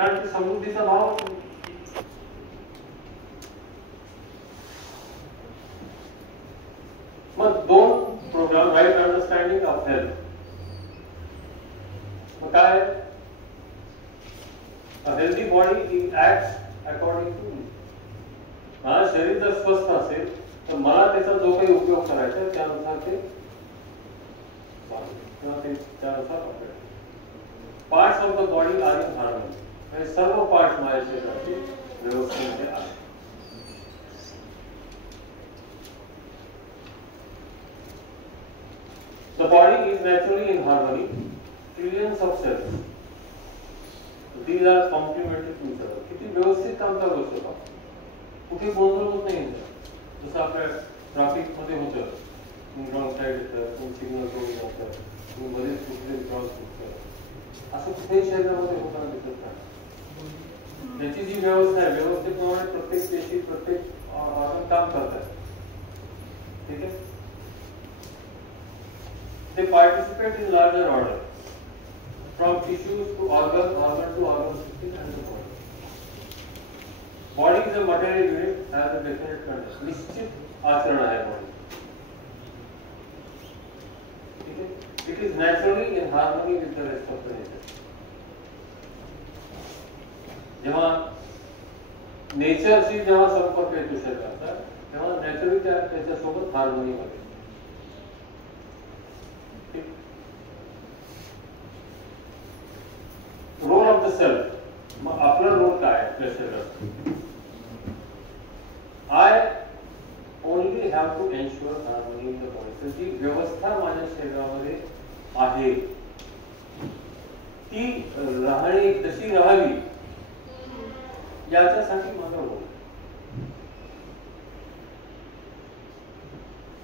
कारण ते समृद्धीचा भाव मग दोन program right understanding of health मग काय A healthy body acts according to me. माझं शरीर जर स्वस्थ असेल तर मला त्याचा जो काही उपयोग करायचा आहे त्यानुसार ते त्यानुसार parts of the body are in harmony. म्हणजे सर्व पार्ट्स माझ्या शरीराचे व्यवस्थित आहेत. The body is naturally in harmony. Trillions of cells. These are complementary to each other. किती व्यवस्थित काम चालू असतं, कुठे गोंधळ होत नाही. जसं आपल्या ट्रॅफिक मध्ये होतं, तुम्ही रॉंग साईड येतं, तुम्ही सिग्नल सोडून जातं, तुम्ही मध्येच कुठले क्रॉस करता, असं कुठेही शरीरामध्ये होताना दिसत नाही. त्याची जी व्यवस्था आहे व्यवस्थेप्रमाणे प्रत्येक पेशी प्रत्येक ऑर्गन काम करतात. ठीक आहे. They participate in larger order, from tissues to organ, organ to organ system and the body. Body is a material unit, has a definite condition. निश्चित आचरण आहे body. ठीक है? It is naturally in harmony with the rest of the nature. जेव्हा नेचरशी जेव्हा संपर्क येतो शरीराचा तेव्हा नॅचरली त्याच्यासोबत हार्मनी मध्ये. Role of the self. मग आपला रोल काय आपल्या शरीरात? I only have to ensure harmony in the body. तर जी व्यवस्था माझ्या शरीरामध्ये आहे ती राहणी तशी राहावी याच्यासाठी माझा रोल.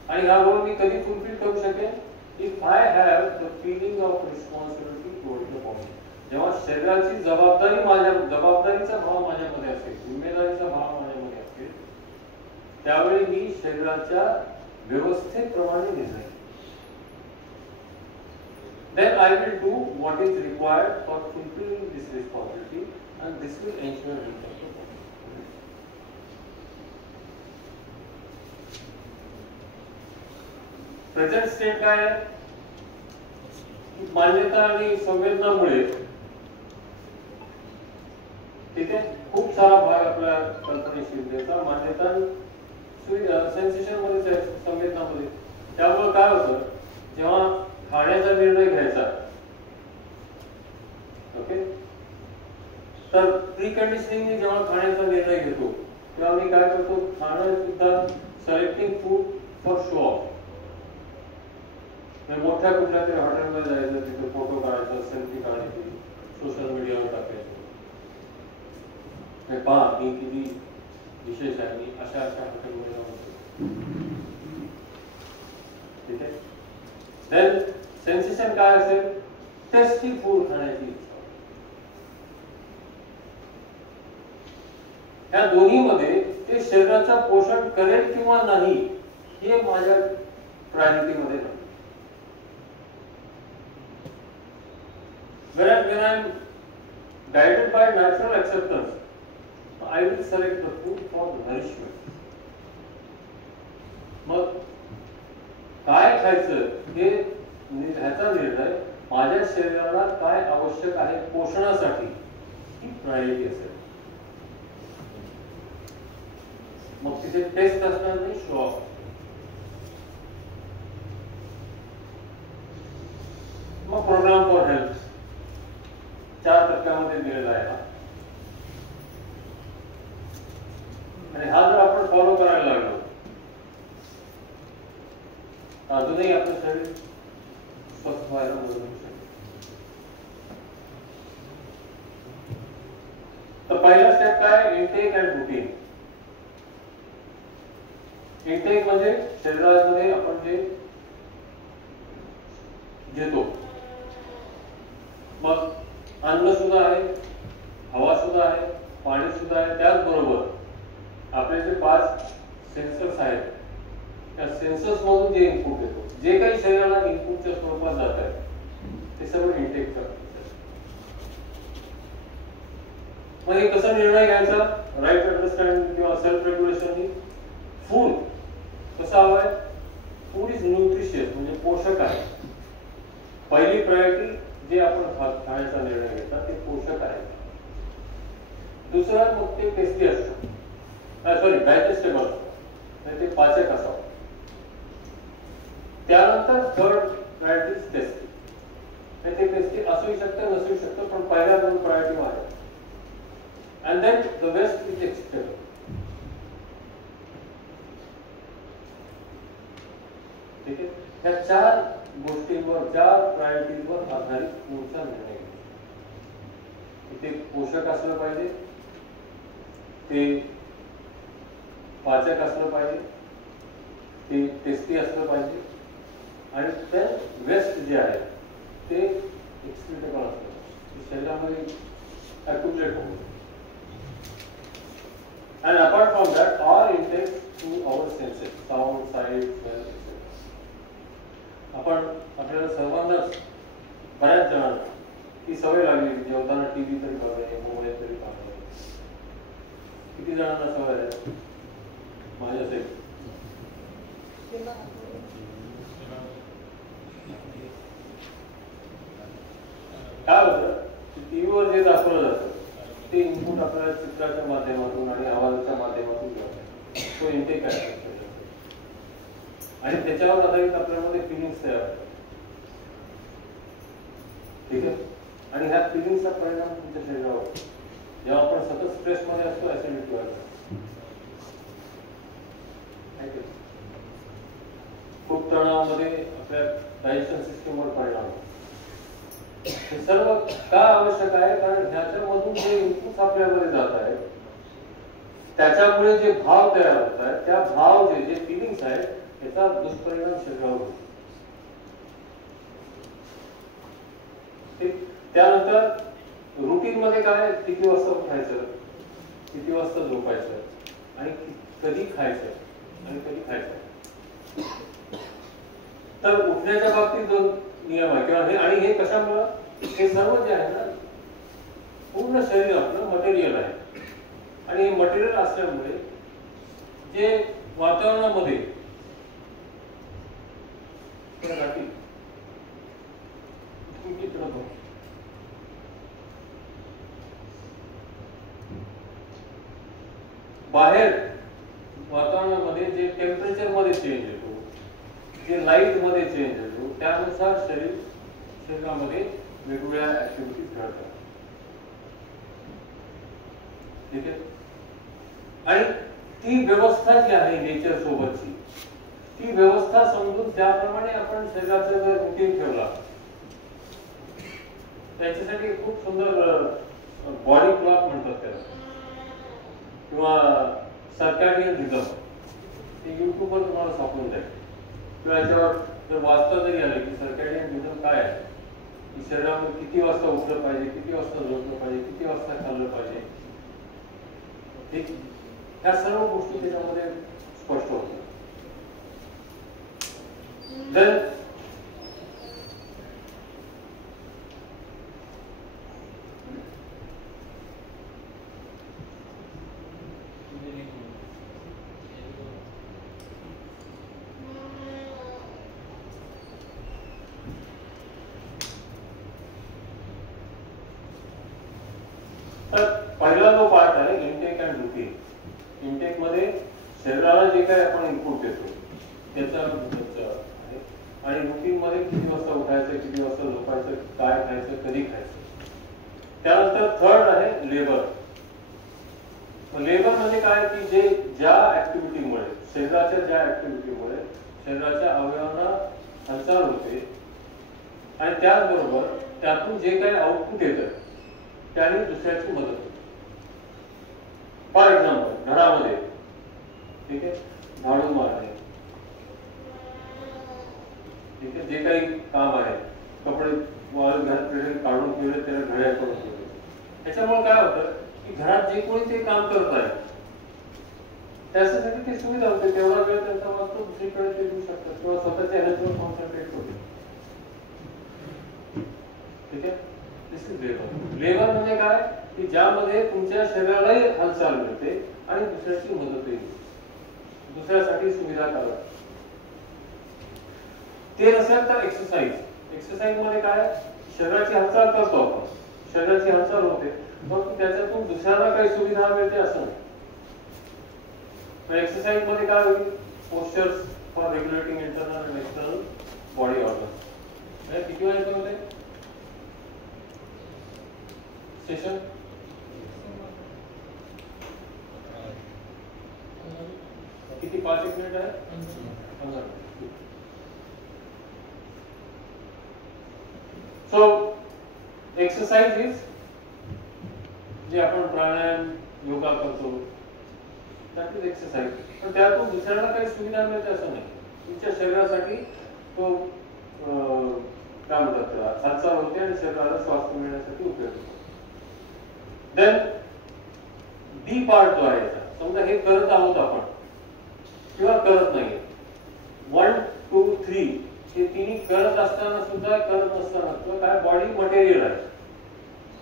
आणि हा रोल मी कधी फुलफिल करू शकेन? If I have the feeling of responsibility toward the body. जेव्हा शरीराची जबाबदारीचा भाव माझ्यामध्ये असेल, जिम्मेदारीचा भाव माझ्यामध्ये असेल, त्यावेळी मी शरीराच्या व्यवस्थेप्रमाणे निर्णय. Then I will do what is required for fulfilling this responsibility, and this will ensure health of the body. Present state काय आहे? मान्यता आणि संवेदनामुळे तिथे खूप सारा भाग आपल्या कल्पनेशीलतेचा मान्यता सेन्सेशन मध्ये संवेदनामध्ये. त्यामुळे काय होतं जेव्हा खाण्याचा निर्णय घ्यायचा ओके तर प्री कंडिशनिंग जेव्हा खाण्याचा निर्णय घेतो तेव्हा मी काय करतो खाणं सुद्धा selecting food for show off. मोठ्या कुठल्या तरी हॉटेलमध्ये जायचं तिथे फोटो काढायचा सेल्फी काढायची सोशल मीडियावर टाकायचं पहा मी किती विशेष आहे मी अशा हॉटेलमध्ये जाऊन. ठीक आहे. देन सेन्सेशन काय असेल? टेस्टी फूड खाण्याची इच्छा. या दोन्हीमध्ये ते शरीराचं पोषण करेल किंवा नाही हे माझ्या प्रायोरिटीमध्ये नाही. When I am guided by natural acceptance, I will select the food for nourishment. मग काय खायचं हे ह्याचा निर्णय माझ्या शरीराला काय आवश्यक आहे पोषणासाठी ही प्रायोरिटी असेल. मग तिथे टेस्ट असणार नाही शो ऑफ. मग प्रोग्राम फॉर हेल्थ 4 टप्प्यामध्ये दिलेला आहे हा. आणि हा जर आपण फॉलो करायला लागलो अजूनही आपलं शरीर स्वस्थ व्हायला मदत होऊ शकते. तर पहिला स्टेप काय? Intake and routine. इंटेक म्हणजे शरीरामध्ये आपण जे घेतो मग अन्न सुद्धा आहे, हवा सुद्धा आहे, पाणी सुद्धा आहे. त्याचबरोबर आपले जे 5 सेन्सर्स आहेत त्या सेन्सर्स मधून जे इनपुट येतो जे काही शरीराला इनपुटच्या स्वरूपात जात आहे ते सगळं इंटेक करतात. मग हे कसा निर्णय घ्यायचा? राईट अंडरस्टँडिंग किंवा सेल्फ रेग्युलेशन. फूड कसं हवंय? फूड इज न्यूट्रिशियस, म्हणजे पोषक आहे. पहिली प्रायोरिटी जे आपण खाण्याचा निर्णय घेतात ते पोषक आहे. दुसरं मग ते टेस्टी असतं, सॉरी डायजेस्टेबल असतं, ते पाचक असावं. त्यानंतर थर्ड प्रायोरिटी टेस्टी. ते टेस्टी असू शकतं नसू शकतं, पण पहिल्या दोन प्रायोरिटी आहेत. And then the best is acceptable. ठीक आहे. ह्या चार गोष्टींवर, चार प्रायोरिटीजवर आधारित पुढचा निर्णय घ्यायचा. ते पोषक असलं पाहिजे, ते पाचक असलं पाहिजे, ते टेस्टी असलं पाहिजे, आणि ते वेस्ट जे आहे ते एक्सक्रीटेबल असतं, शरीरामध्ये ॲक्युमुलेट होतं. And apart from that, our intake through our senses, sound, sight, smell, etc. आपण आपल्याला सर्वांनाच, बऱ्याच जणांना ही सवय लागली की जेवताना टीव्ही तरी बघणे, मोबाईल तरी पाहणे. किती जणांना सवय आहे? माझ्यासाठी काय होतं? टीव्हीवर जे दाखवलं जातं ते इनपुट आपल्याला चित्राच्या माध्यमातून आणि आवाजाच्या माध्यमातून मिळतं. तो इंटेक आहे आणि त्याच्यावर आधारित आपल्यामध्ये फिलिंग्स तयार होतात. ठीक आहे. आणि ह्या फिलिंग्सचा परिणाम तुमच्या शरीरावर होतो. जेव्हा आपण सतत स्ट्रेसमध्ये असतो ऍसिडिटी वाढते. खूप तणावामध्ये आपल्या डायजेशन सिस्टीमवर परिणाम होतो. हे सर्व का आवश्यक आहे? कारण ह्याच्यामधून जे इनपुट्स आपल्यामध्ये जात आहेत त्याच्यामुळे जे भाव तयार होत आहेत, त्या भाव जे फिलिंग्स आहेत त्याचा दुष्परिणाम शरीरावर होतो. त्यानंतर रुटीन मध्ये काय? किती वाजता उठायचं, किती वाजता झोपायचं, आणि कधी खायचं आणि कधी खायचं. तर उठण्याच्या बाबतीत दोन नियम आहे किंवा हे, आणि हे कशामुळं? हे सर्व जे आहे ना, पूर्ण शरीर आपलं मटेरियल आहे, आणि हे मटेरियल असल्यामुळे जे वातावरणामध्ये बाहेर वातावरणामध्ये जे टेम्परेचर मध्ये चेंज येतो, जे लाईट मध्ये चेंज येतो, त्यानुसार शरीरामध्ये वेगवेगळ्या ऍक्टिव्हिटीज घडतात. ठीक आहे. आणि ती व्यवस्था जी आहे नेचर सोबतची, ती व्यवस्था समजून त्याप्रमाणे आपण शरीराचा जर रुटीन ठेवला, त्याच्यासाठी खूप सुंदर बॉडी क्लॉक म्हणतात त्याला, किंवा सर्कॅडियन रिदम, ते युट्यूबवर तुम्हाला सापडून जाईल. किंवा याच्यावर जर वाचता जरी आले की सर्कॅडियन रिदम काय आहे, की शरीरामध्ये किती वाजता उठलं पाहिजे, किती वाजता झोपलं पाहिजे, किती वाजता खाल्लं पाहिजे, ठीक, ह्या सर्व गोष्टी त्याच्यामध्ये स्पष्ट होतात. जर पहिला जो पार्ट आहे इंटेक अँड रुटीन. इंटेक मध्ये शरीराला जे काही आपण इनपुट देतो त्याचा आहे, आणि रुटीन मध्ये किती वाजता उठायचं, किती वाजता झोपायचं, काय खायचं, कधी खायचं. त्यानंतर थर्ड आहे लेबर. लेबर म्हणजे काय? की जे ज्या ऍक्टिव्हिटीमुळे, शरीराच्या ज्या ऍक्टिव्हिटीमुळे शरीराच्या अवयवांना हालचाल होते, आणि त्याचबरोबर त्यातून जे काही आउटपुट येतं त्याने दुसऱ्याची मदत होते. फॉर एक्झाम्पल घरामध्ये, ठीक आहे, झाडू मारणे, ठीक आहे, जे काही काम आहे, कपडे घरात काढून ठेवले त्याला घड्या करून ठेवले, त्याच्यामुळे काय होतं की घरात जे कोणी ते काम करत आहे त्यासाठी ती सुविधा होते. तेवढा वेळ त्यांचा वाचतो, दुसरीकडे ते देऊ शकतात किंवा स्वतःच्या हेल्थवर कॉन्सन्ट्रेट होते. ठीक आहे. दिस इज लेबर. लेबर म्हणजे काय की ज्यामध्ये तुमच्या शरीरालाही हालचाल मिळते आणि दुसऱ्याची मदतही मिळते, दुसऱ्यासाठी सुविधा करा. ते नसेल तर एक्सरसाइज. एक्सरसाइज मध्ये काय शरीराची हालचाल करतो आपण, शरीराची हालचाल होते, पण त्याच्यातून दुसऱ्याला काही सुविधा मिळते असं नाही. एक्सरसाइज मध्ये काय होईल, postures for regulating internal and external body organ. किती वेळ येतो मध्ये सेशन? किती 5 मिनिट आहे? 15. सो एक्सरसाइज इज जे आपण प्राणायाम योगा करतो दॅट इज एक्सरसाइज. पण त्यातून दुसऱ्याला काही सुविधा मिळते असं नाही. तुमच्या शरीरासाठी तो काय म्हणतात त्याला हालचाल होते आणि शरीराला स्वास्थ्य मिळण्यासाठी उपयोग होतो. देन बी पार्ट जो आहे याचा, समजा हे करत आहोत आपण किंवा करत नाही, 1, 2, 3 हे तिन्ही करत असताना सुद्धा करत नसताना किंवा काय बॉडी मटेरियल आहे,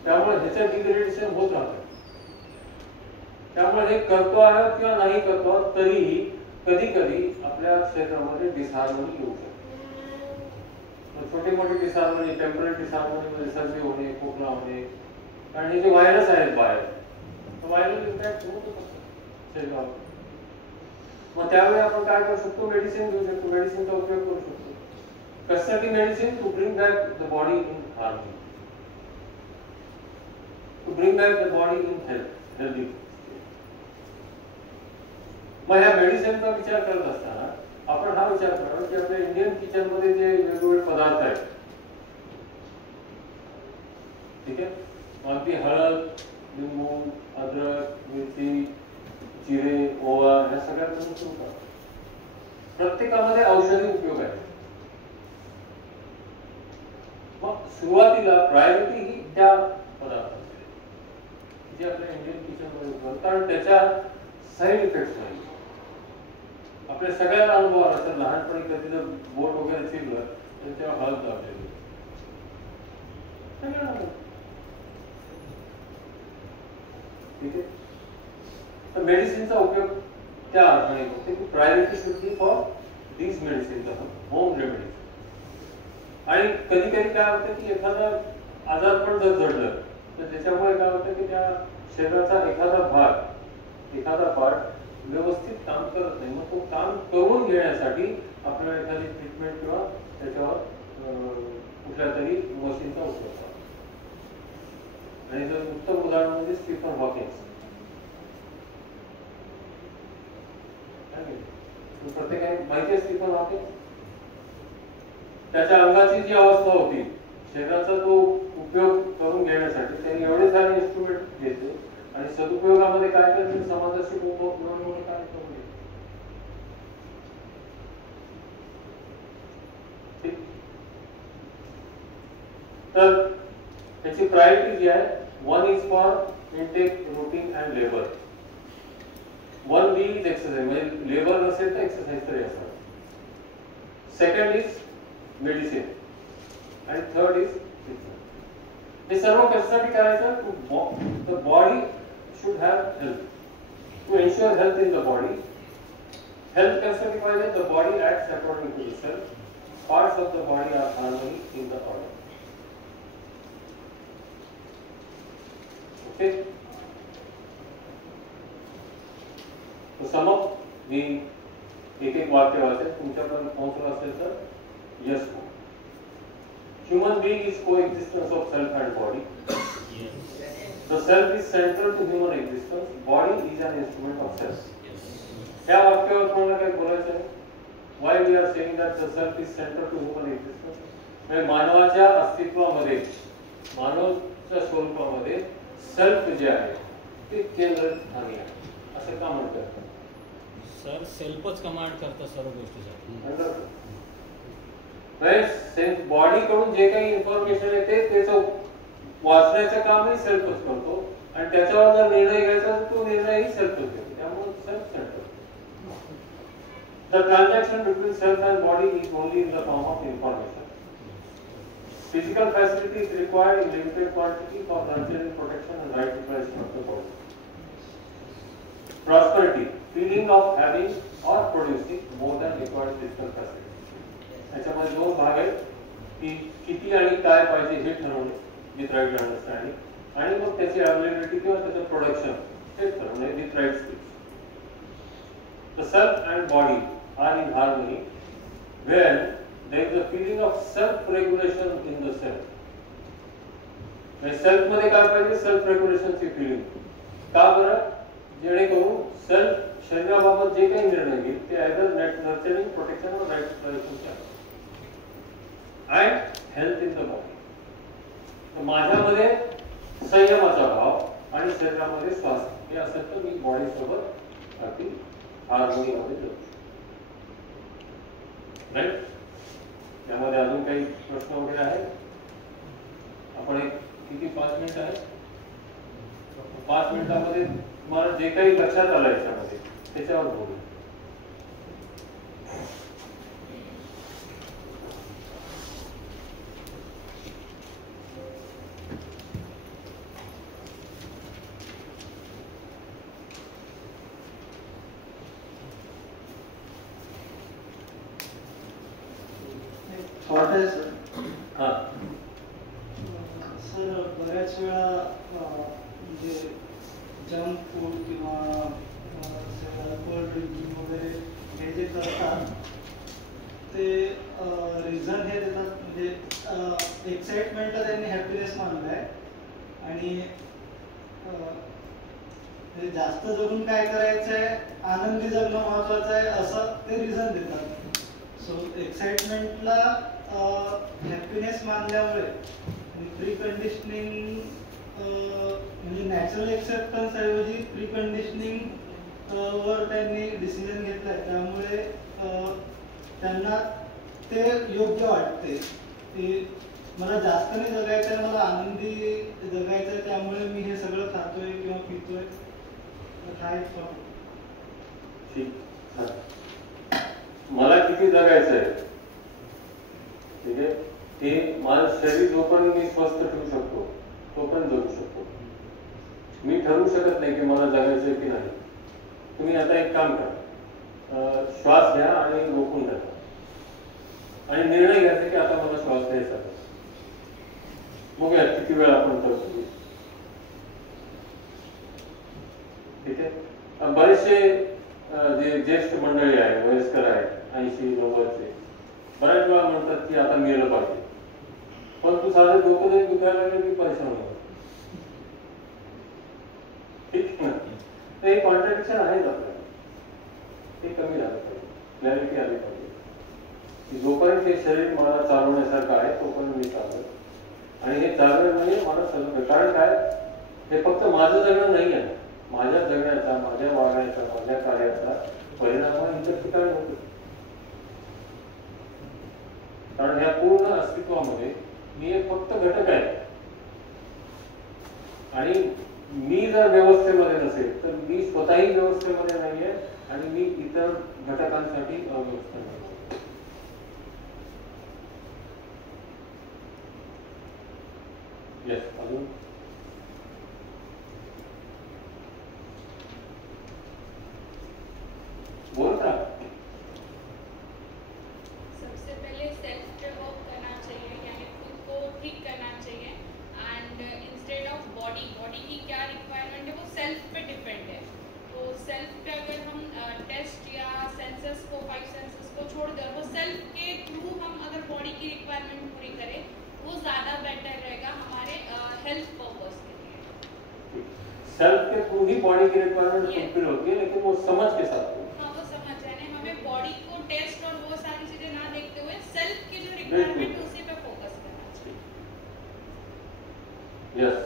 त्यामुळे ह्याचं डिग्रेडेशन होत राहतं. त्यामुळे हे करतो आहे किंवा नाही करतो तरीही कधी कधी आपल्या शरीरामध्ये डिसहार्मनी येऊ शकते. छोटे मोठे डिसहार्मनी, टेम्पररी डिसहार्मनी मध्ये सर्दी होणे, खोकला होणे, कारण हे जे व्हायरस आहेत बाहेर, व्हायरल इम्पॅक्ट होऊ शकतो शरीरावर. मग त्यावेळी आपण काय करू शकतो, मेडिसिन घेऊ शकतो, मेडिसिनचा उपयोग करू शकतो. कशासाठी medicine? To bring back the body in harmony, to bring back the body in healthy. मग ह्या मेडिसिनचा विचार करत असताना आपण हा विचार करावा की आपल्या इंडियन किचन मध्ये जे वेगवेगळे पदार्थ आहेत, ठीक आहे, अगदी हळद, लिंबू, अद्रक, मिरची, जिरे, ओवा या सगळ्यांपासून सुरू करा. प्रत्येकामध्ये औषधी उपयोग आहे. मग सुरुवातीला प्रायोरिटी ही त्या पदार्थाची जे आपल्या इंडियन किचन मध्ये उपयोग, कारण त्याच्या साईड इफेक्ट नाही. आपल्या सगळ्यांना अनुभव आला तर लहानपणी कधी जर बोट वगैरे चिरलं तर तेव्हा हळद लावलेली, ठीक आहे. तर मेडिसिनचा उपयोग त्या अर्थाने होते की priority should be for these medicine, home remedies. आणि कधी कधी काय होतं की एखादा आजार पण जर जडलं तर त्याच्यामुळे काय होतं की त्या शरीराचा एखादा पार्ट व्यवस्थित काम करत नाही. मग तो काम करून घेण्यासाठी आपल्याला एखादी ट्रीटमेंट किंवा त्याच्यावर कुठल्या तरी मशीनचा उपयोग करतो. आणि जर उत्तम उदाहरण म्हणजे स्टीफन हॉकिंग. प्रत्येकाने माहिती आहे स्टीफन हॉकिंग? त्याच्या अंगाची जी अवस्था होती, शरीराचा तो उपयोग करून घेण्यासाठी त्यांनी एवढे सारे इन्स्ट्रुमेंट घेतले आणि सदुपयोगामध्ये काय करते, समाजाशी काय करून घेतले. तर त्याची प्रायोरिटी जी आहे, 1 is for intake, routine and labour. 1B is exercise, म्हणजे लेबर नसेल तर एक्सरसाइज तरी असावी. सेकंड इज मेडिसिन आणि थर्ड इज ट्रीटमेंट. हे सर्व कशासाठी करायचं? The body should have health, to ensure health in the body. Health कशासाठी पाहिजे? The body acts according to the cell. Parts of the body are harmony in the order. Okay. तो sum up मी एक वाक्य वाचेन, तुमच्यापर्यंत पोहोचलं असेल तर yes हो. Human being is coexistence of self and body. The self is central to human existence. Body is an instrument of self. क्या वाक्यावर तुम्हाला काय बोलायचं आहे? Why we are saying that the self is central to human existence? म्हणजे मानवाच्या अस्तित्वामध्ये, मानवाच्या स्वरूपामध्ये self जे आहे ते केंद्रस्थानी आहे, असं का म्हणतात? सर सेल्फच कमांड करतं सर्व गोष्टीसाठी. बॉडी कडून जे काही इन्फॉर्मेशन येते त्याचं वाचण्याचं कामही सेल्फच करतो आणि त्याच्यावर जर निर्णय घ्यायचा तर तो निर्णयही सेल्फच घेतो. त्यामुळे self centre. The transaction between self and body is only in the form of information. Physical facility is required in limited quantity for nurturing, protection and right preparation of the body. Prosperity, feeling of having or producing more than required physical facility. याच्यामध्ये दोन भाग आहेत की किती आणि काय पाहिजे हे ठरवणे विथ राईट अंडरस्टँडिंग आणि मग त्याची अवेलेबिलिटी किंवा त्याचं प्रोडक्शन हे ठरवणे with right skills. The self and body are in harmony when there is a feeling of self-regulation in the self. Self मध्ये काय पाहिजे? सेल्फ रेग्युलेशनची फिलिंग. का बरं? जेणेकरून सेल्फ शरीराबाबत जे काही निर्णय घेईल ते आयदर नर्चरिंग, प्रोटेक्शन और राईट प्रिपरेशनचे आहेत. And health in the body. माझ्यामध्ये संयमाचा भाव आणि शरीरामध्ये स्वास्थ्य हे असेल तर मी बॉडी सोबत अगदी हार्मोनीमध्ये जाऊ. राईट. यामध्ये अजून काही प्रश्न वगैरे आहेत? आपण एक किती 5 मिनिट आहे? 5 मिनिटांमध्ये तुम्हाला जे काही लक्षात आलं याच्यामध्ये त्याच्यावर बोलू. सर बऱ्याच वेळा म्हणजे जंक फूड किंवा कोल्ड ड्रिंकिंग वगैरे हे जे करतात ते रिझन हे देतात म्हणजे एक्साइटमेंटला त्यांनी हॅपीनेस मानलं आहे आणि जास्त जगून काय करायचं आहे, आनंदी जगणं महत्वाचं आहे असं ते रिझन देतात. सो एक्साइटमेंटला हॅपीनेस मानल्यामुळे प्री कंडिशनिंग म्हणजे नॅचरल एक्सेप्टन्स ऐवजी प्री कंडिशनिंग वर त्यांनी डिसिजन घेतलाय. त्यामुळे त्यांना ते योग्य वाटते की मला जास्त नाही जगायचंय, मला आनंदी जगायचंय, त्यामुळे मी हे सगळं खातोय किंवा पितोय. काय ठीक. मला किती जगायचंय ठीक आहे, ते माझं शरीर जोपर्यंत मी स्वस्थ ठेवू शकतो तोपर्यंत जगू शकतो. मी ठरवू शकत नाही की मला जगायचंय की नाही. तुम्ही आता एक काम करा, श्वास घ्या आणि रोखून द्या आणि निर्णय घ्यायचा की आता मला श्वास घ्यायचा. बघूया किती वेळ आपण करतो. ठीक आहे. बरेचसे जे ज्येष्ठ मंडळी आहे, वयस्कर आहेत, 80-90चे, बऱ्याच वेळा म्हणतात की आता मेलं पाहिजे. पण तू साधं डोकं जरी दुखायला लागलं की परेशान होणार. ठीक ना. तर हे कॉन्ट्रॅडिक्शन आहेच आपल्याला. ते कमी झालं पाहिजे, क्लॅरिटी आली पाहिजे की जोपर्यंत हे शरीर मला चालवण्यासारखं आहे तोपर्यंत मी चालवतो. आणि हे चालवणे म्हणजे मला सगळं. कारण काय, हे फक्त माझं जगणं नाही आहे. माझ्या जगण्याचा, माझ्या वागण्याचा, माझ्या कार्याचा परिणाम हा इतर ठिकाणी होतो. कारण ह्या पूर्ण अस्तित्वामध्ये मी एक फक्त घटक आहे आणि मी जर व्यवस्थेमध्ये नसेल तर मी स्वतःही व्यवस्थेमध्ये नाहीये आणि मी इतर घटकांसाठी अव्यवस्थेमध्ये. येस. अजून बोल रहा. सबसे पहले सेल्फ पे वर्क करना चाहिए, यानी खुद को ठीक करना चाहिए. एंड इंस्टेड ऑफ बॉडी की क्या रिक्वायरमेंट है वो सेल्फ पे डिपेंड है. तो सेल्फ पे अगर हम टेस्ट या सेंसस को 5 सेंसस को छोड़ कर वो सेल्फ के थ्रू हम अगर बॉडी की रिक्वायरमेंट पूरी करें वो ज़्यादा बेटर रहेगा हमारे हेल्थ पर्पस के लिए. सेल्फ के थ्रू ही बॉडी की रिक्वायरमेंट फुलफिल होती है, लेकिन वो समझ के साथ. बॉडी को टेस्ट और वो सारी चीजें ना देखते हुए सेल्फ की जो रिक्वायरमेंट उसी पे फोकस करना चाहिए. यस.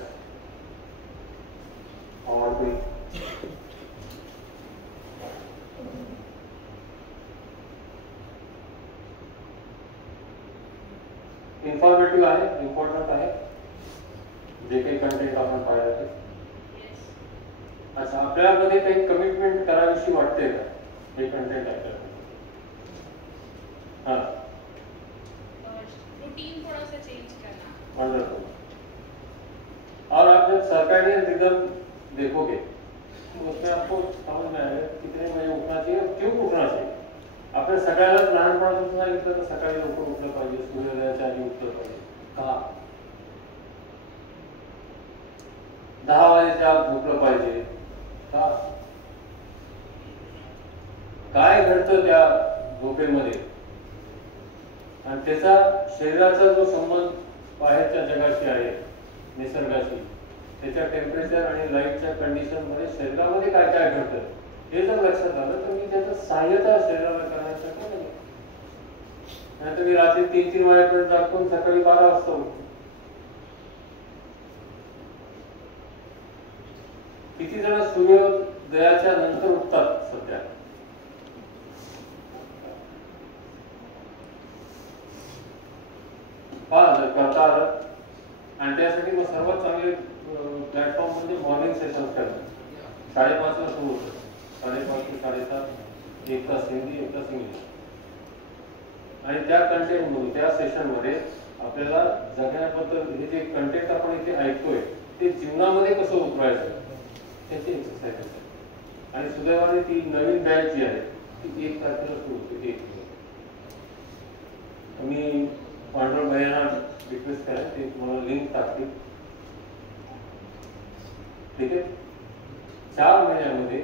और कोई इन्फॉर्मेटिव्ह आहे, इम्पॉर्टंट आहे जे काही कंटेंट आपण पाहिलं ते. अच्छा, आपल्यामध्ये काही कमिटमेंट करावीशी वाटते का हे कंटेंट आहे? हाँ, रूटीन थोड़ा सा चेंज करना जब सर्कैडियन रिदम देखोगे तो उसमें आपको समझ में आएगा कितने बजे उठना चाहिए और क्यों उठना चाहिए. आपण सकाळीच लहानपणापासून सांगितलं तर सकाळी लवकर उठलं पाहिजे, सूर्योदयाच्या आधी उठलं पाहिजे. का 10 वाजेच्या आत झोपलं पाहिजे का? काय घडतं त्या झोपेमध्ये आणि त्याचा शरीराचा जो संबंध बाहेरच्या जगाशी आहे, निसर्गाशी, त्याच्या टेम्परेचर आणि लाईटच्या कंडिशन मध्ये शरीरामध्ये काय काय घडतं हे जर लक्षात आलं तर मी त्याचं सहाय्यता शरीराला करण्यासाठी नाही तर मी रात्री 3-3 वाजेपर्यंत जागून सकाळी 12 वाजता उठतो. किती जण सूर्योदयाच्या नंतर उठतात सध्या? जर करता आलं आणि त्यासाठी मग सर्वात चांगले प्लॅटफॉर्म म्हणजे मॉर्निंग सेशन करणं. 5:30 ला सुरू होतं, 5:30 ते 7:30, 1 तास हिंदी 1 तास इंग्लिश. आणि त्या कंटेंट मधून त्या सेशन मध्ये आपल्याला जगण्याबद्दल हे जे कंटेंट आपण इथे ऐकतोय ते जीवनामध्ये कसं उतरवायचं त्याची एक्सरसाइज आहे. आणि सुदैवाने ती नवीन बॅच जी आहे ती 1 तारखेला सुरू होते. 1 मी पांडुरंग भैयांना रिक्वेस्ट करेन ते तुम्हाला लिंक टाकतील. ठीक आहे. 4 महिन्यामध्ये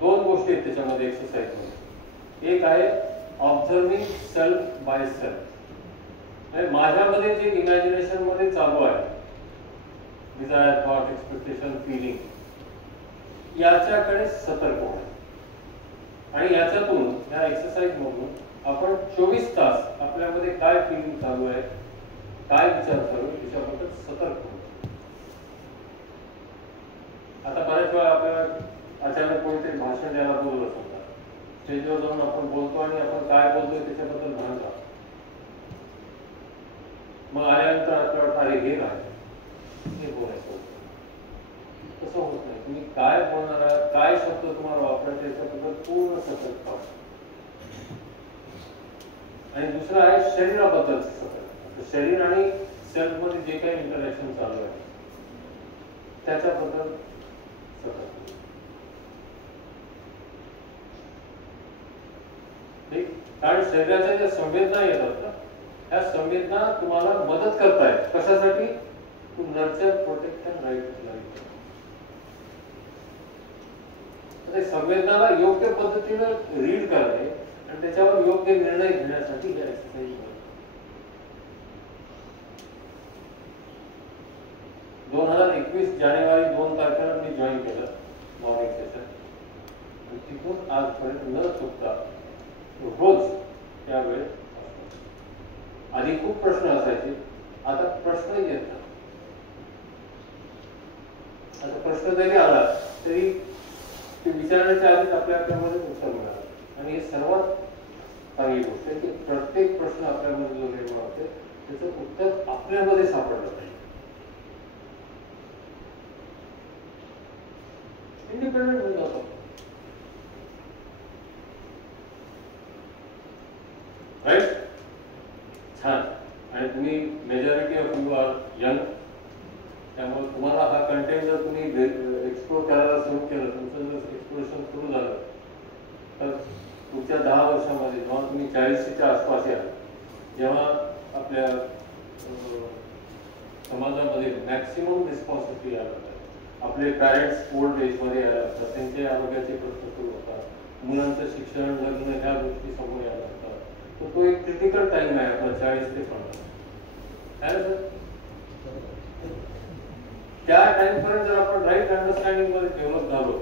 2 गोष्टी आहेत त्याच्यामध्ये एक्सरसाइज मध्ये. एक आहे ऑब्झर्विंग सेल्फ बाय सेल्फ. माझ्यामध्ये जे इमॅजिनेशन मध्ये चालू आहे, डिझायर, थॉट, एक्सपेक्टेशन, फिलिंग, याच्याकडे सतर्क होणे. आणि याच्यातून या एक्सरसाइज मधून आपण 24 तास आपल्यामध्ये काय फिलिंग चालू आहे, काय विचार चालू आहे त्याच्याबद्दल सतर्क होतो. आता बऱ्याच वेळा आपल्याला अचानक कोणतरी भाषण द्यायला बोलवलं समजा, स्टेजवर जाऊन आपण बोलतो आणि आपण काय बोलतोय त्याच्याबद्दल भान राहतो. मग आल्यानंतर आपल्याला वाटतं अरे हे काय हे बोलायचं. तसं होत नाही. तुम्ही काय बोलणार आहात, काय शब्द तुम्हाला वापरायचे याच्याबद्दल पूर्ण सतर्क व्हा. आणि दुसरं आहे शरीराबद्दल सतर्क. शरीर आणि सेल्फ मध्ये जे काही इंटरॅक्शन चालू आहे त्याच्याबद्दल सतर्क. ठीक. कारण शरीराच्या ज्या संवेदना येतात ना, त्या संवेदना तुम्हाला मदत करतायत. कशासाठी? To nurture, protect and right life. संवेदनाला योग्य पद्धतीने रीड करणे आणि त्याच्यावर योग्य निर्णय घेण्यासाठी हे एक्सरसाइज. 2021 जानेवारी 2 तारखेला मी जॉईन केलं मॉर्निंग सेशन. तिथून आजपर्यंत न चुकता रोज त्यावेळेस. आधी खूप प्रश्न असायचे, आता प्रश्न येत नाही. आता प्रश्न जरी आला तरी ते विचारण्याच्या आधीच आपल्यामध्ये उत्तर मिळालं. आणि हे सर्वात चांगली गोष्ट आहे की प्रत्येक प्रश्न आपल्यामध्ये जो निर्माण होते त्याचं उत्तर आपल्यामध्ये सापडलं पाहिजे. इंडिपेंडेंट होऊन जातो. राईट. छान. आणि तुम्ही majority of you are young, त्यामुळे तुम्हाला हा कंटेंट जर तुम्ही एक्सप्लोर करायला सुरू केलं, तुमचं जर एक्सप्लोरेशन सुरू झालं तर पुढच्या 10 वर्षामध्ये जेव्हा तुम्ही 40च्या आसपास याल, जेव्हा आपल्या समाजामध्ये मॅक्सिमम रिस्पॉन्सिबिलिटी यायला लागतात, आपले पॅरेंट्स ओल्ड एजमध्ये यायला लागतात, त्यांचे आरोग्याचे प्रश्न सुरू होतात, मुलांचं शिक्षण, लग्न, ह्या गोष्टी समोर यायला लागतात. तर तो एक क्रिटिकल टाइम आहे आपला 40 ते 50. त्या टाइम पर्यंत जर आपण राईट अंडरस्टँडिंग मध्ये डेव्हलप झालो,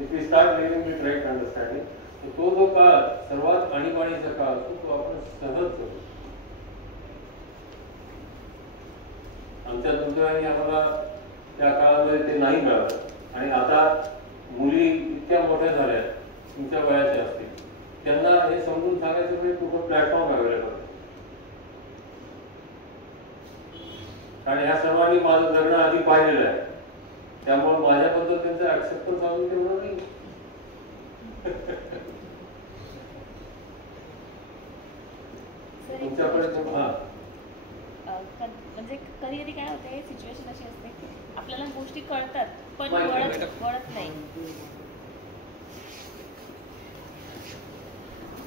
if we start living with right understanding, तर तो जो काळ सर्वात आणीबाणीचा काळ असतो तो आपण सहज करू. आमच्या दुर्दैवाने आम्हाला त्या काळामध्ये ते नाही मिळालं. आणि आता मुली इतक्या मोठ्या झाल्या, तुमच्या वयाच्या असतील, त्यांना हे समजून सांगायचं म्हणजे कुठं प्लॅटफॉर्म अवेलेबल आहे. आणि ह्या सर्वांनी माझं जगणं आधी पाहिलेलं आहे, त्यामुळे माझ्याबद्दल त्यांचं ऍक्सेप्टन्स अजून तेवढं नाही. तुमच्याकडे म्हणजे कधी कधी काय होते, सिच्युएशन अशी असते आपल्याला गोष्टी कळतात पण माहिती वळत नाही.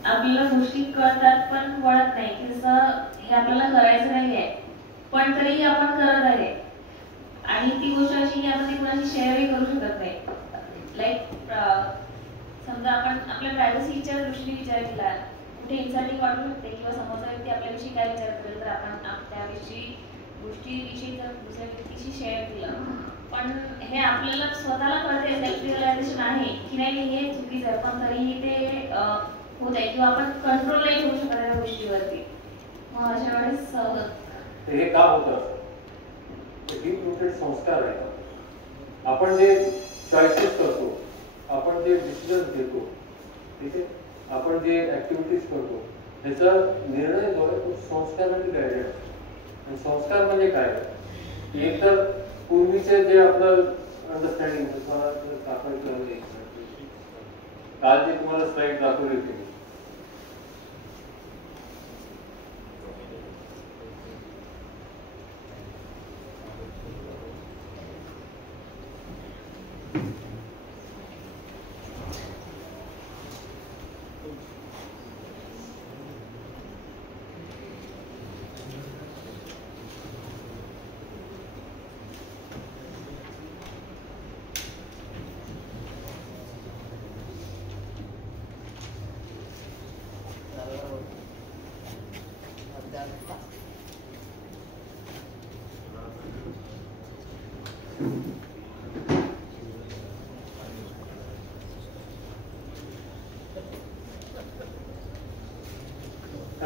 आपल्याला गोष्टी कळतात पण वळत नाही की जसं हे आपल्याला करायचं नाहीये पण तरीही आपण करत आहे. आणि ती गोष्ट अशी की आपण ती कुणाशी शेअरही करू शकत नाही. लाईक समजा आपण आपल्या प्रायव्हसीच्या दृष्टीने विचार केला, कुठे इन्सल्टिंग वाटू शकते किंवा समोरचा व्यक्ती आपल्याविषयी काय विचार करेल तर आपण त्याविषयी गोष्टीविषयी जर दुसऱ्या व्यक्तीशी शेअर केलं. पण हे आपल्याला स्वतःला कळते, सेल्फ रिअलायझेशन आहे की नाही हे चुकीचं आहे, पण तरीही ते होत आहे किंवा आपण कंट्रोल नाही करू शकत या गोष्टीवरती. मग अशा वेळेस हे का होतं? डीप रूटेड संस्कार आहे. आपण जे चॉईसेस करतो, आपण जे डिसिजन घेतो, ठीक आहे, आपण जे ऍक्टिव्हिटीज करतो त्याचा निर्णय जो आहे तो संस्काराने गायडेड असतो. आणि संस्कार म्हणजे काय? एक तर पूर्वीचे जे आपलं अंडरस्टँडिंग दाखवायचं, काल जे तुम्हाला स्लाइड दाखवली होती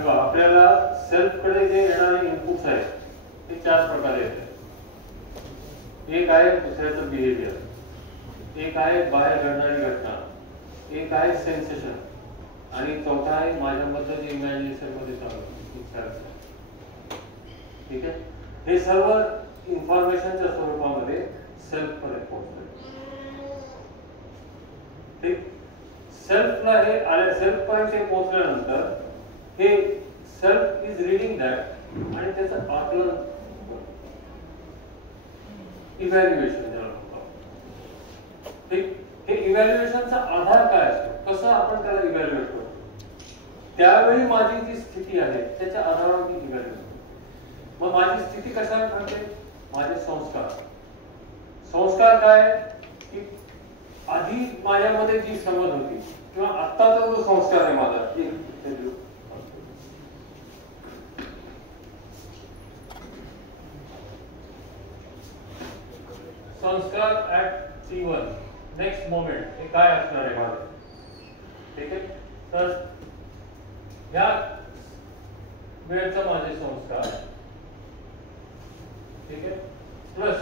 आपल्याला सेल्फ कडे जे येणारे इनपुट्स आहेत ते 4 प्रकारे येतात. एक आहे दुसऱ्याचं बिहेवियर, एक आहे बाहेर घडणारी घटना, एक आहे सेन्सेशन आणि चौथा आहे माझ्याबद्दल जे इमॅजिनेशन मध्ये चालू. ठीक आहे, हे सर्व इन्फॉर्मेशनच्या स्वरूपामध्ये सेल्फ कडे पोहोचतात. ठीक, सेल्फला हे आले, सेल्फ पर्यंत पोहोचल्यानंतर हे सेल्फ इज रीडिंग दॅट आणि त्याचं आकलन, इव्हॅल्युएशन ज्याला म्हणतो. ठीक, हे इव्हॅल्युएशनचा आधार काय असतो, कसं आपण त्याला इव्हॅल्युएट करतो? त्यावेळी माझी जी स्थिती आहे त्याच्या आधारावर मी इव्हॅल्युएट करतो. मग माझी स्थिती कशावर ठरते? माझे संस्कार. संस्कार काय की आधी माझ्यामध्ये जी समज होती किंवा आत्ताचा जो संस्कार आहे माझा, संस्कार ऍट T1 नेक्स्ट मोमेंट हे काय असणार आहे माझं? ठीक आहे, तर ह्या वेळचा माझे संस्कार, ठीक आहे, plus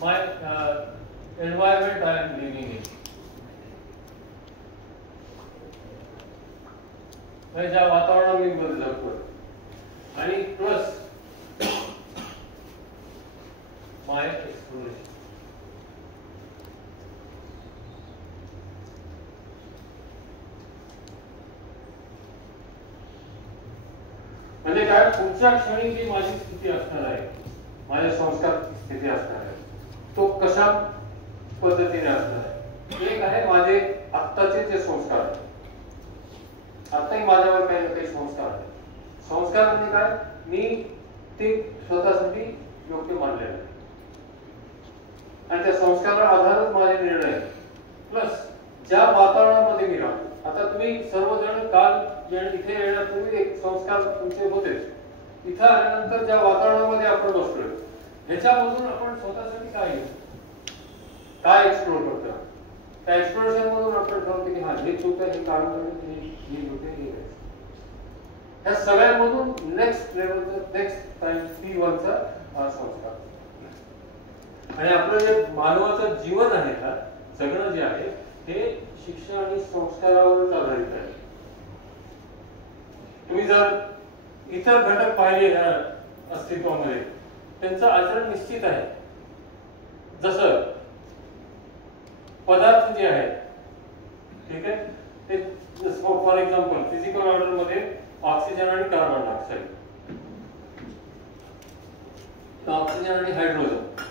my environment I am living in, म्हणजे ज्या वातावरणात मी जगतोय, आणि प्लस माय एक्सप्लोरेशन. म्हणजे काय, पुढच्या क्षणी जी माझी स्थिती असणार आहे, माझ्या संस्कार स्थिती असणार आहे, तो कशा पद्धतीने असणार आहे? एक आहे माझे आत्ताचे जे संस्कार आहेत, आत्ताही माझ्यावर काही ना काही संस्कार आहेत. संस्कार म्हणजे काय, मी ते स्वतःसाठी योग्य मानलेलं आहे आणि त्या संस्कारावर आधारच माझे निर्णय आहेत. प्लस ज्या वातावरणामध्ये मी राहतो, आता तुम्ही सर्वजण काल इथे येण्यापूर्वी एक संस्कार तुमचे होतेच. इथं आल्यानंतर ज्या वातावरणामध्ये आपण बसलोय ह्याच्यामधून आपण स्वतःसाठी काय एक्सप्लोर करतो, त्या एक्सप्लोरेशन मधून आपण ठरवतो की हा हे चूक आहे, हे काम करणे, हे होते, हे ह्या सगळ्यांमधून नेक्स्ट लेवलचा, नेक्स्ट टाइम T1 चा हा संस्कार. आणि आपलं जे मानवाचं जीवन आहे ना, जगणं जे आहे हे शिक्षण आणि संस्कारावरच आधारित आहे. तुम्ही जर इतर घटक पाहिले अस्तित्वामध्ये, त्यांचं आचरण निश्चित आहे. जसं पदार्थ जे आहेत, ठीक आहे, ते फॉर एक्झाम्पल फिजिकल ऑर्डर मध्ये ऑक्सिजन आणि कार्बन डायऑक्साईड, तर ऑक्सिजन आणि हायड्रोजन.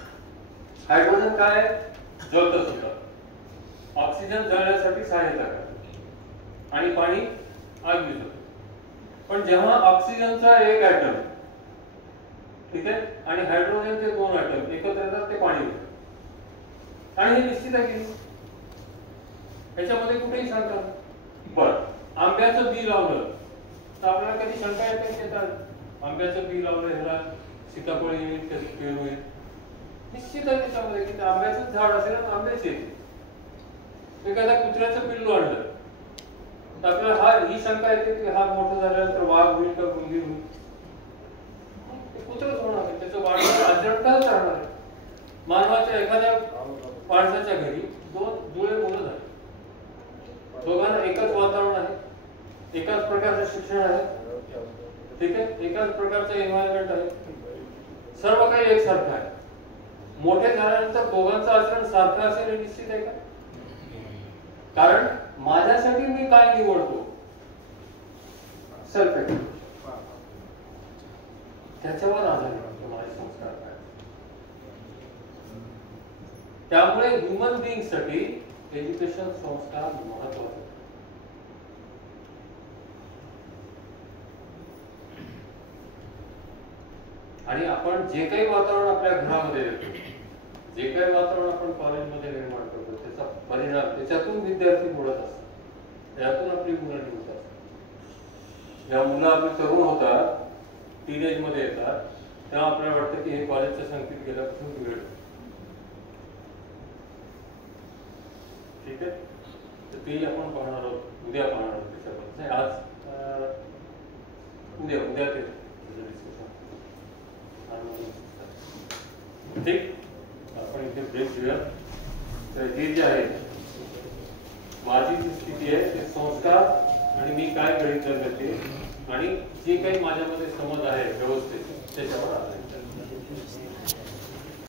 हायड्रोजन काय जळतं सुद्धा, ऑक्सिजन जळण्यासाठी सहाय्यता करते आणि पाणी आग विझवतं. पण जेव्हा ऑक्सिजनचा एक ॲटम, ठीक आहे, आणि हायड्रोजनचे 2 ॲटम एकत्र येतात ते पाणी देतात. आणि हे निश्चित आहे की याच्यामध्ये कुठेही शंका नाही. बरं, आंब्याचं बी लावलं तर आपल्याला कधी शंका येते की आंब्याचं बी लावलं ह्याला सीताफळ येईल, कधी पेरू येईल? निश्चित आहे त्याच्यामध्ये की आंब्याचं झाड असेल तर आंब्याच येईल. एखाद्या कुत्र्याचं पिल्लू आणलं तर आपल्याला ही शंका येते की हा मोठं झाल्यानंतर वाघ होईल का मुलगी होईल? ते कुत्रच होणार आहे, त्याचं वाढ आचरण करत राहणार आहे. मानवाच्या एखाद्या माणसाच्या घरी 2 जुळे मुलं झाले, दोघांना एकच वातावरण आहे, एकाच प्रकारचं शिक्षण आहे, ठीक आहे, एकाच प्रकारचं एन्व्हायरमेंट आहे, सर्व काही एकसारखं आहे. मोठे झाल्यानंतर दोघांचं आचरण सारखं असेल हे निश्चित आहे का? कारण माझ्यासाठी मी काय निवडतो, सेल्फ एज्युकेशन, त्याच्यावर आधारित माझे संस्कार काय. त्यामुळे ह्युमन बिईंग साठी एज्युकेशन संस्कार महत्वाचे. आणि आपण जे काही वातावरण आपल्या घरामध्ये देतो, जे काही वातावरण आपण कॉलेजमध्ये निर्माण करतो, त्याचा परिणाम त्याच्यातून विद्यार्थी घडत असतात, त्यातून आपली मुलं निघत असतात. जेव्हा मुलं आपली तरुण होतात, टीनेज मध्ये येतात, तेव्हा आपल्याला वाटतं की हे कॉलेजच्या संगतीत गेल्यापासून वेळ, ठीक आहे. तर तेही आपण पाहणार आहोत, उद्या पाहणार आहोत त्याच्याबद्दल. आज उद्या ते डिस्कशन, ठीक. आपण इथे ब्रेक घेऊया. तर हे जे आहे, माझी जी स्थिती आहे ते संस्कार आणि मी काय गणित करते आणि जे काही माझ्यामध्ये समज आहे व्यवस्थेत त्याच्यावर आधारित.